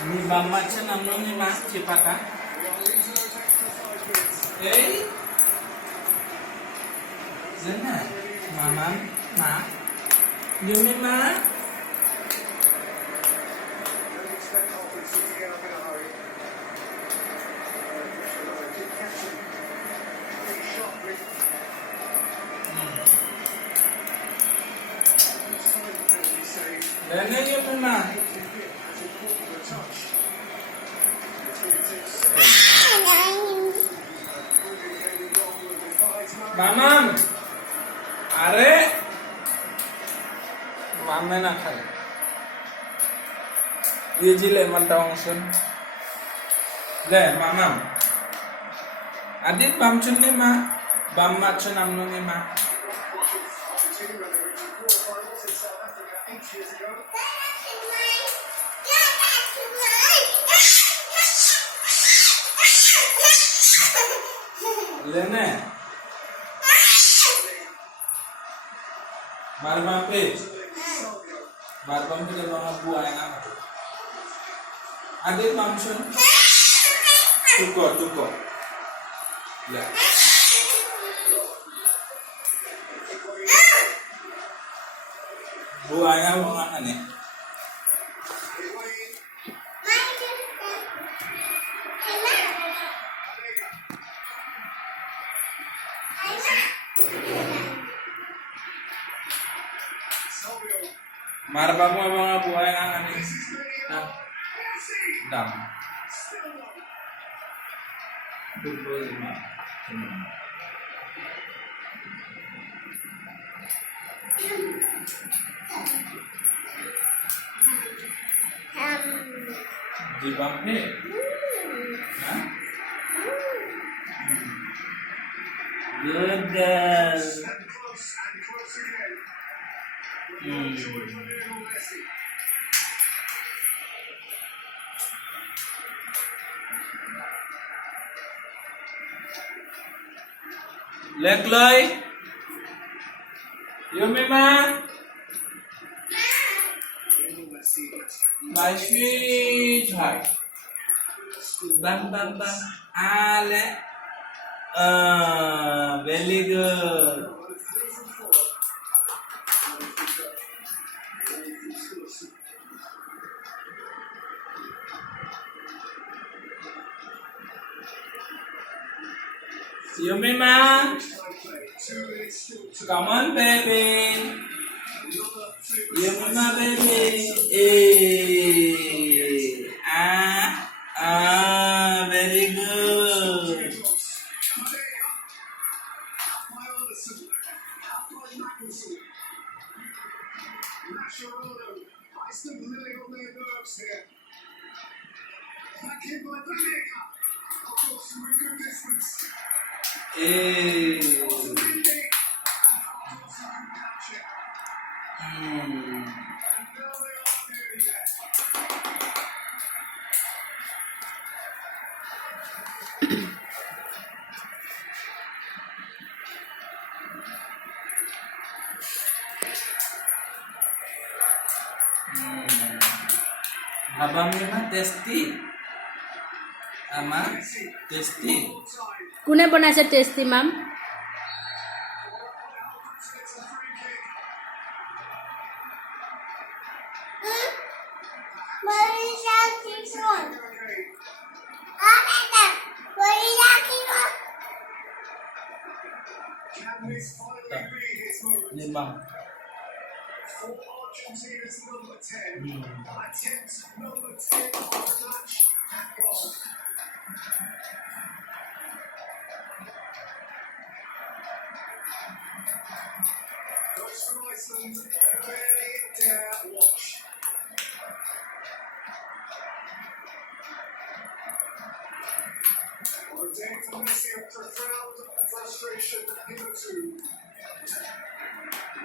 Ini bamacın namnuni mas cipaka. Zena, mamam, ma, Yumi ma. Zena Yumi ma. Mamam, are, mama na खाए. ये जिले मटाओं सुन. ले mamam. Adit bamcun ni ma, bam macun amnu ni ma. Lene. Marma please. Marma kita mga buhay nga. Adit mamsun. Tuko. Ya. Buhay nga mga ani. Marba mo mga buhay nga ani. Dam. Tuko lima. Di bangke. Hah? Good girl. Lekloy. Yumi ma. My sweetheart. Bang. Ale. Very good. Yumi ma. Come on, baby. Yumi ma, baby. Very good. Abang memang tasty. Ama tasty. কোনে বনাইছে tasty ma'am? Limang.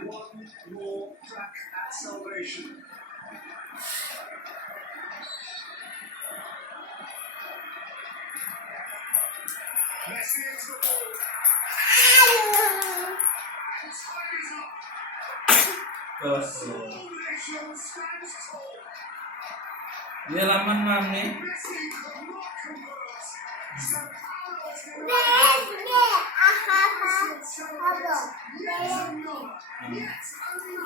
One more crack at salvation. Messi into the ball. And time is up. Terus. Nation stands tall. Dia laman mam nih. Messi could not convert. Sao Paulo's Yes, Yet another